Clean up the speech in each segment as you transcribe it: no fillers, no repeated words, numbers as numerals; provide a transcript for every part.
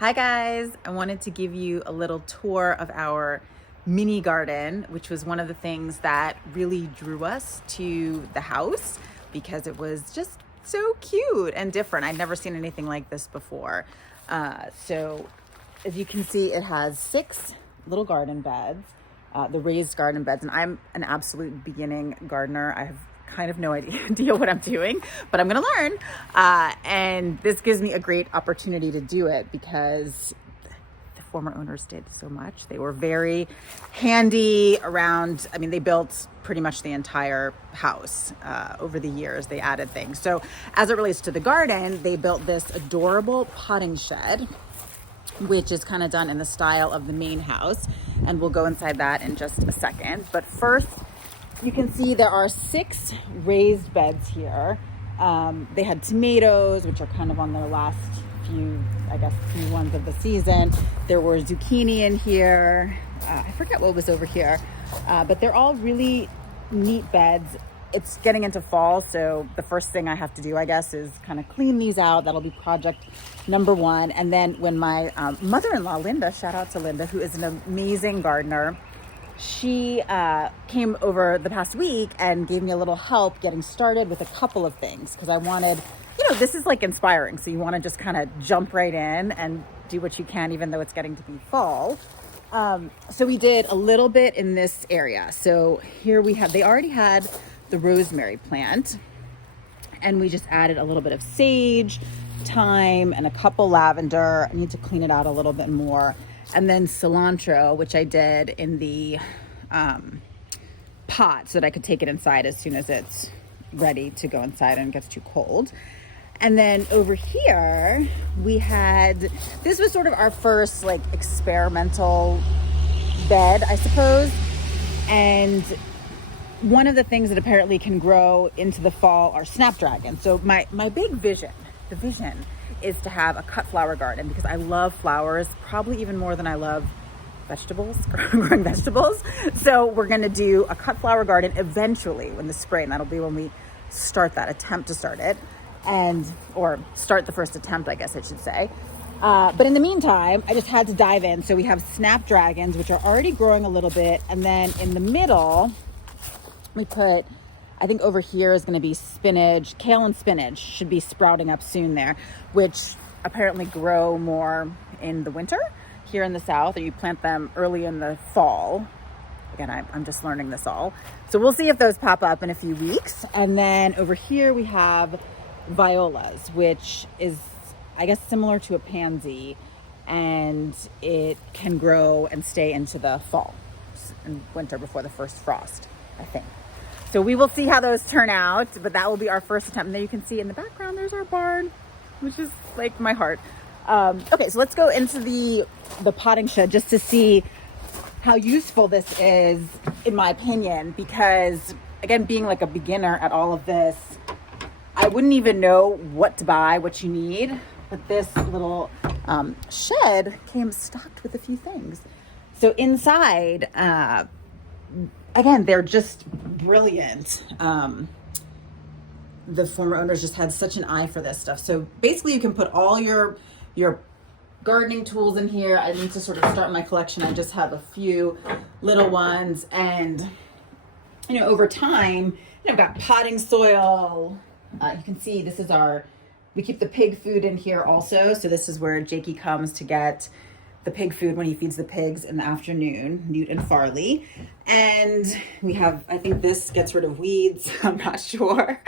Hi guys, I wanted to give you a little tour of our mini garden, which was one of the things that really drew us to the house because it was just so cute and different. I'd never seen anything like this before. So as you can see, it has 6 little garden beds, the raised garden beds, and I'm an absolute beginning gardener. I have kind of no idea what I'm doing, but I'm going to learn. And this gives me a great opportunity to do it because the former owners did so much. They were very handy around. I mean, they built pretty much the entire house over the years. They added things. So as it relates to the garden, they built this adorable potting shed, which is kind of done in the style of the main house. And we'll go inside that in just a second. But first, you can see there are 6 raised beds here. They had tomatoes, which are kind of on their last few ones of the season. There were zucchini in here. I forget what was over here, but they're all really neat beds. It's getting into fall, so the first thing I have to do, I guess, is kind of clean these out. That'll be project number 1. And then when my mother-in-law, Linda, shout out to Linda, who is an amazing gardener, she came over the past week and gave me a little help getting started with a couple of things because I wanted, this is like inspiring. So you want to just kind of jump right in and do what you can, even though it's getting to be fall. So we did a little bit in this area. So here they already had the rosemary plant, and we just added a little bit of sage, thyme, and a couple lavender. I need to clean it out a little bit more. And then cilantro, which I did in the pot so that I could take it inside as soon as it's ready to go inside and it gets too cold. And then over here, this was sort of our first experimental bed, I suppose. And one of the things that apparently can grow into the fall are snapdragons. So my big vision, the vision is to have a cut flower garden because I love flowers, probably even more than I love vegetables, growing vegetables. So we're going to do a cut flower garden eventually in the spring. That'll be when we attempt to start it, or start the first attempt, I guess I should say. But in the meantime, I just had to dive in. So we have snapdragons, which are already growing a little bit. And then in the middle, we put, I think over here is going to be spinach. Kale and spinach should be sprouting up soon there, which apparently grow more in the winter here in the South, or you plant them early in the fall. Again, I'm just learning this all. So we'll see if those pop up in a few weeks. And then over here we have violas, which is, I guess, similar to a pansy, and it can grow and stay into the fall and winter before the first frost, I think. So we will see how those turn out, but that will be our first attempt. And there you can see in the background, there's our barn, which is like my heart. Okay, so let's go into the potting shed just to see how useful this is, in my opinion, because again, being like a beginner at all of this, I wouldn't even know what to buy, what you need, but this little shed came stocked with a few things. So inside, again, they're just brilliant. The former owners just had such an eye for this stuff. So basically you can put all your gardening tools in here. I need to sort of start my collection. I just have a few little ones, and over time, I've got potting soil. You can see this is we keep the pig food in here also. So this is where Jakey comes to get the pig food when he feeds the pigs in the afternoon, Newt and Farley. And we have, I think this gets rid of weeds. I'm not sure.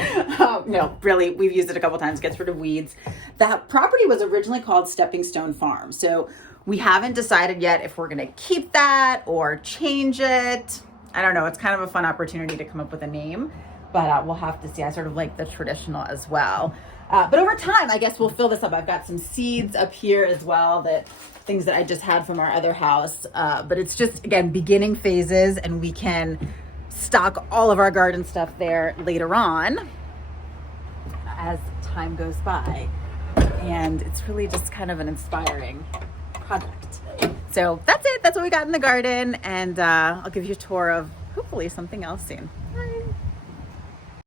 No, really, we've used it a couple times, gets rid of weeds. That property was originally called Stepping Stone Farm. So we haven't decided yet if we're gonna keep that or change it. I don't know, it's kind of a fun opportunity to come up with a name, but we'll have to see. I sort of like the traditional as well. But over time, I guess we'll fill this up. I've got some seeds up here as well, things that I just had from our other house. But it's just, again, beginning phases, and we can stock all of our garden stuff there later on as time goes by. And it's really just kind of an inspiring project. So that's it. That's what we got in the garden. And I'll give you a tour of hopefully something else soon. Bye.